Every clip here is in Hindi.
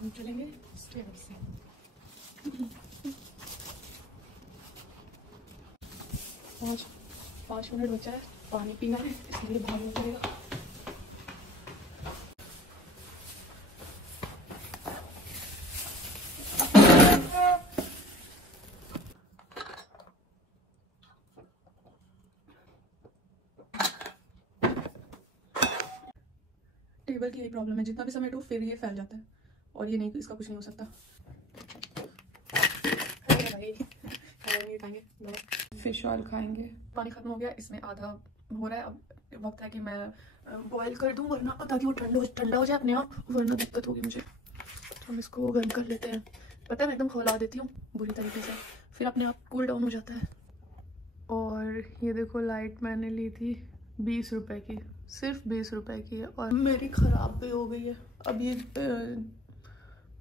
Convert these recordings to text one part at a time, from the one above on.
हम चलेंगे स्टेयर से। 5 मिनट बचा है, पानी पीना है इसलिए भागना पड़ेगा। टेबल की यही प्रॉब्लम है, जितना भी समेटो फिर ये फैल जाता है, और ये नहीं, इसका कुछ नहीं हो सकता। खाएंगे फिश ऑयल खाएंगे। पानी खत्म हो गया, इसमें आधा हो रहा है। अब वक्त है कि मैं बॉईल कर दूं, वरना ताकि वो ठंडा हो जाए अपने आप, वरना दिक्कत होगी मुझे। तो हम इसको गर्म कर लेते हैं। पता है मैं एकदम खौला देती हूँ बुरी तरीके से, फिर अपने आप कूल डाउन हो जाता है। और ये देखो लाइट मैंने ली थी 20 रुपए की, सिर्फ 20 रुपए की है, और मेरी ख़राब भी हो गई है। अब ये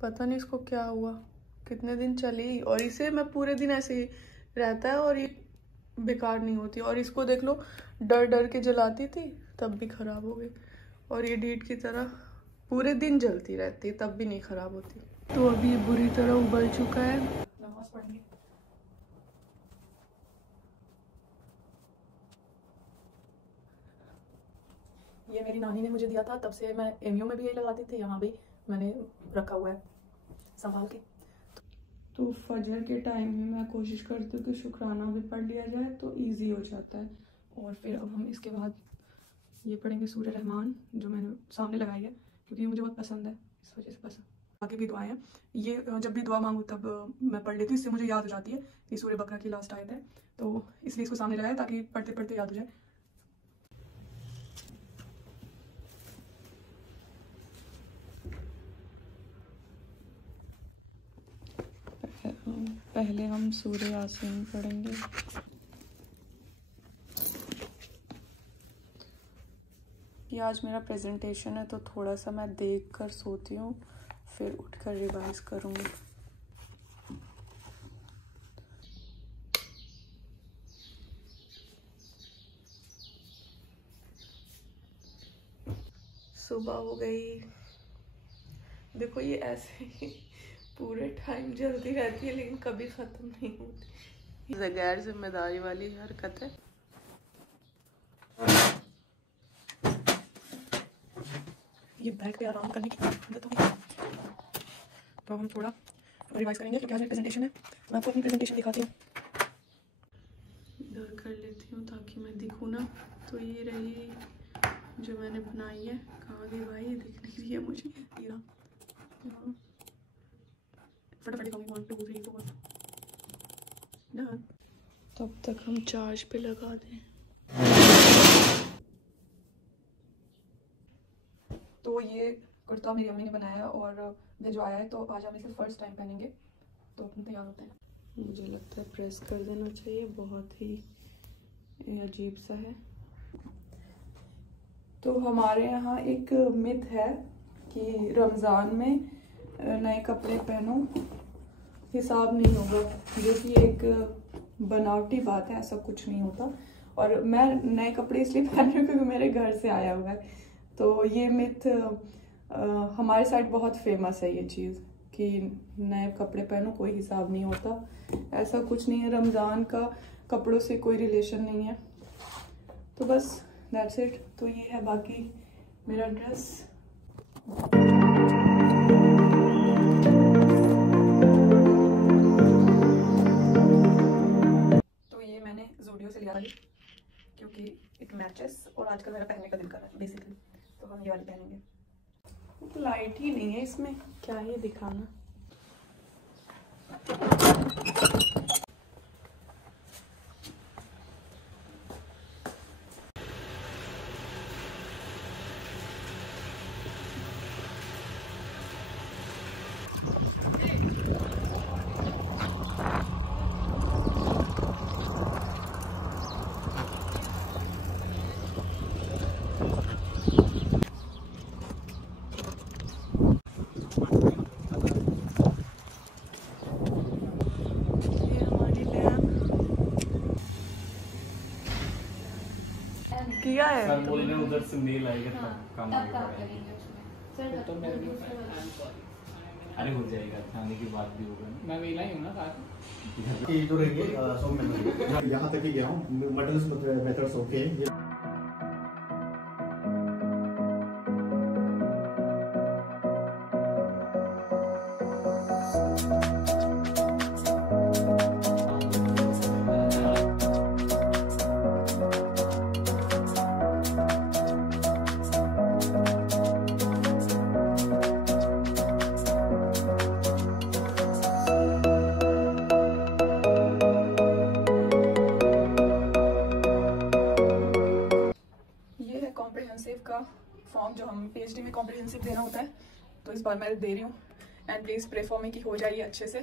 पता नहीं इसको क्या हुआ, कितने दिन चली, और इसे मैं पूरे दिन ऐसे ही रहता है और ये बेकार नहीं होती। और इसको देख लो, डर डर के जलाती थी तब भी ख़राब हो गई, और ये डीट की तरह पूरे दिन जलती रहती तब भी नहीं ख़राब होती। तो अभी बुरी तरह उबल चुका है। नमाज पढ़ेंगे। ये मेरी नानी ने मुझे दिया था, तब से मैं एमयू में भी यही लगाती थी, यहाँ भी मैंने रखा हुआ है संभाल के। तो फजर के टाइम ही मैं कोशिश करती हूँ कि शुक्राना भी पढ़ लिया जाए तो इजी हो जाता है। और फिर अब हम इसके बाद ये पढ़ेंगे सूरह रहमान, जो मैंने सामने लगाई है क्योंकि मुझे बहुत पसंद है, इस वजह से पसंद। बाकी भी दुआएं हैं, ये जब भी दुआ मांगूँ तब मैं पढ़ लेती हूँ, इससे मुझे याद हो जाती है कि सूरह बकरा की लास्ट आयत है, तो इसलिए इसको सामने लगाया ताकि पढ़ते पढ़ते याद हो जाए। पहले हम सूरह यासीन पढ़ेंगे। ये आज मेरा प्रेजेंटेशन है, तो थोड़ा सा मैं देख कर सोती हूँ, फिर उठकर रिवाइज करूँगी। सुबह हो गई, देखो ये ऐसे ही पूरे टाइम जल्दी रहती है लेकिन कभी ख़त्म नहीं होती। गैर जिम्मेदारी वाली हरकत है। ये बैग पे आराम करने की आदत हो गई, तो हम थोड़ा रिवाइज करेंगे क्योंकि आज मेरी प्रेजेंटेशन है। मैं आपको अपनी प्रेजेंटेशन दिखाती हूँ, इधर कर लेती हूँ ताकि मैं दिखूँ ना। तो ये रही जो मैंने बनाई है। कहाँ गई भाई, दिख नहीं रही है मुझे। फटाफट दिखाऊंगी, 1 2 3 4 डन। तब तक हम चार्ज पे लगा दें। तो ये कुर्ता मेरी अम्मी ने बनाया और भिजवाया है, तो आज हम इसे फर्स्ट टाइम पहनेंगे, तो अपन तैयार होते हैं। मुझे लगता है प्रेस कर देना चाहिए, बहुत ही अजीब सा है। तो हमारे यहाँ एक मिथ है कि रमज़ान में नए कपड़े पहनो, हिसाब नहीं होगा, जो कि एक बनावटी बात है, ऐसा कुछ नहीं होता। और मैं नए कपड़े इसलिए पहन रही हूँ क्योंकि मेरे घर से आया हुआ है। तो ये मिथ हमारे साइड बहुत फेमस है, ये चीज़ कि नए कपड़े पहनो कोई हिसाब नहीं होता। ऐसा कुछ नहीं है, रमज़ान का कपड़ों से कोई रिलेशन नहीं है। तो बस दैट्स इट। तो ये है बाकी मेरा ड्रेस। तो ये मैंने ज़ूडियो से लिया था क्योंकि इट मैचेस, और आजकल मेरा पहनने का दिल कर रहा है बेसिकली, तो हम ये वाली पहनेंगे। तो लाइट ही नहीं है इसमें, क्या ही दिखाना। किया है सर बोल रहे उधर से मेल आएगा, काम अरे हो जाएगा, खाने की बात भी होगा। मैं वेला ही हूँ ना साथ। ये जो रहेंगे 100 मेंबर यहाँ तक ही गया हूँ। मटल्स मेथड्स ओके। कॉम्प्रिहेंसिव का फॉर्म जो हम पीएचडी में कॉम्प्रिहेंसिव देना होता है, तो इस बार मैं दे रही हूँ। And please pray for me कि हो जाइए अच्छे से।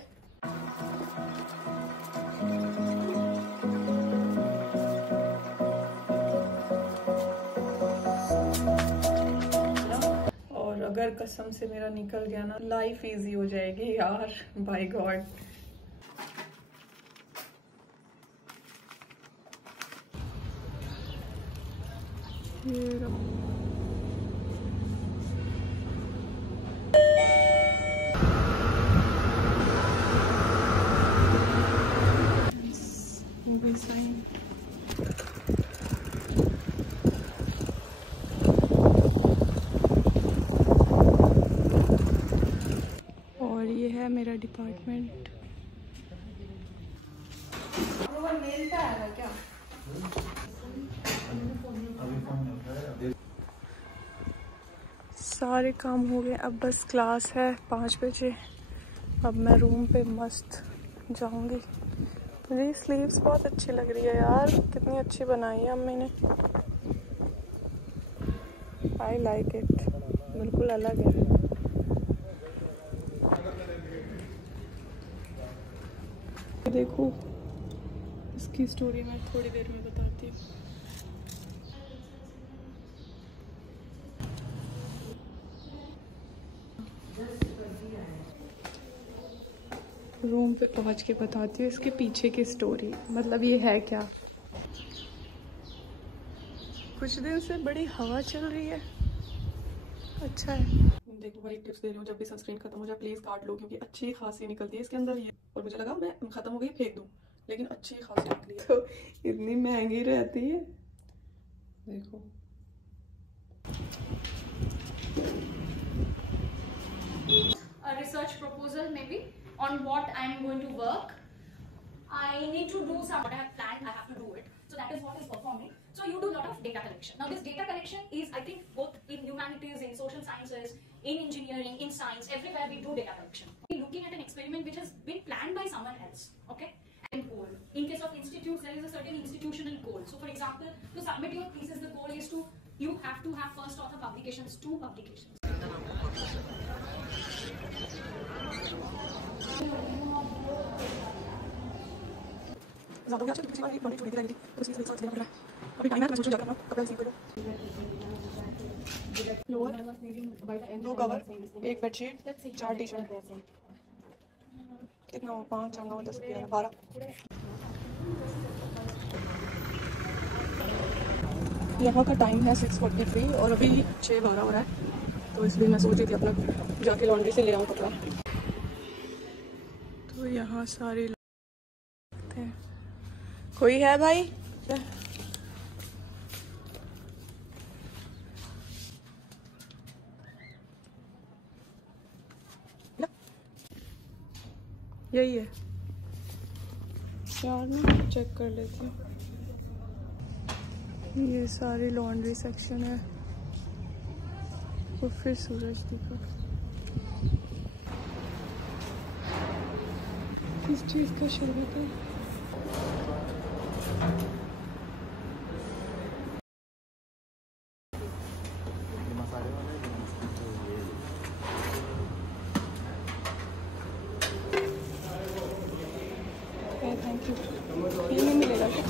और अगर कसम से मेरा निकल गया ना, लाइफ इजी हो जाएगी यार, बाय गॉड। और ये है मेरा डिपार्टमेंट। क्या सारे काम हो गए, अब बस क्लास है 5 बजे। अब मैं रूम पे मस्त जाऊंगी। मुझे स्लीव्स बहुत अच्छी लग रही है यार, कितनी अच्छी बनाई है अम्मी ने। आई लाइक इट, बिल्कुल अलग है। देखो इसकी स्टोरी मैं थोड़ी देर में बताती हूँ। रूम पे पहुंच के बताती हूँ इसके पीछे की स्टोरी। मतलब ये है क्या, कुछ दिन से बड़ी हवा चल रही है, अच्छा है। देखो भाई टिप्स दे रही हूँ, जब भी सनस्क्रीन खत्म हो जाए प्लीज़ काट लो, क्योंकि अच्छी खासी निकलती है इसके अंदर ये। और मुझे लगा मैं खत्म हो गई फेंक दूँ, लेकिन अच्छी खासी निकली है। तो इतनी महंगी रहती है, देखो। A research proposal maybe on what I am going to work. I need to do some, what I have planned, I have to do it. So that is what is performing. So you do a lot of data collection. Now this data collection is, I think, both in humanities, in social sciences, in engineering, in science, everywhere we do data collection. We're looking at an experiment which has been planned by someone else, okay? And goal. In case of institutes, there is a certain institutional goal. So for example, to submit your thesis, the goal is to, you have to have first author publications, 2 publications. ज़्यादा हो गया, पिछली बार एक छोटी थी, तो इसलिए साथ लेना पड़ रहा है। अभी टाइम है तो मैं सोच जाकर ना कपड़ा सीव करूँ। Lower 2 cover, 1 bedsheet, 4 T shirt. कितना हो, 5 4 9 10 11 12। यहाँ का टाइम है 6:43 और अभी 6:12 हो रहा है, तो इसलिए मैं सोच रही थी अपना जाके लॉन्ड्री से ले आऊँ कपड़ा। तो यहाँ सारे लगते हैं। कोई है भाई? यही है यार, मैं चेक कर लेती हूँ। ये सारी लॉन्ड्री सेक्शन है और फिर सूरज दिखा। किस चीज़ का शरबत है? Thank you. ये नहीं मिलेगा क्या?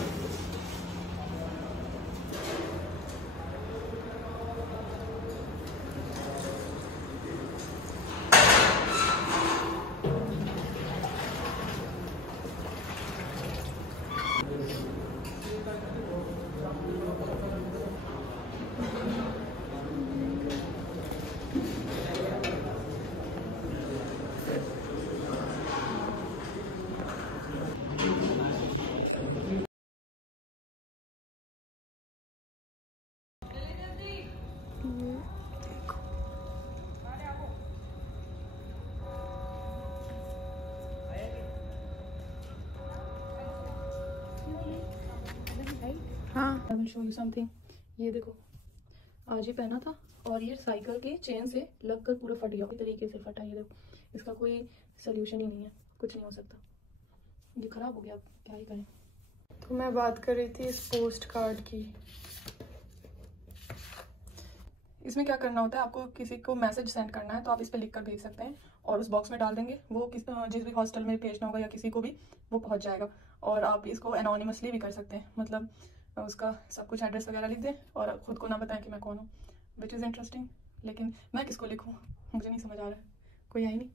ये देखो, हाँ I will show you something. ये देखो आज ही पहना था और ये साइकिल के चेन से लगकर पूरा फट गया, इस तरीके से फटा। ये देखो, इसका कोई सोल्यूशन ही नहीं है, कुछ नहीं हो सकता, ये खराब हो गया, अब क्या ही करें। तो मैं बात कर रही थी इस पोस्ट कार्ड की। इसमें क्या करना होता है, आपको किसी को मैसेज सेंड करना है तो आप इस पर लिख कर भेज सकते हैं और उस बॉक्स में डाल देंगे, वो जिस भी हॉस्टल में भेजना होगा या किसी को भी वो पहुंच जाएगा। और आप इसको एनोनिमसली भी कर सकते हैं, मतलब उसका सब कुछ एड्रेस वगैरह लिख दें और खुद को ना बताएं कि मैं कौन हूँ, विच इज़ इंटरेस्टिंग। लेकिन मैं किसको लिखूँ मुझे नहीं समझ आ रहा है, कोई है ही नहीं।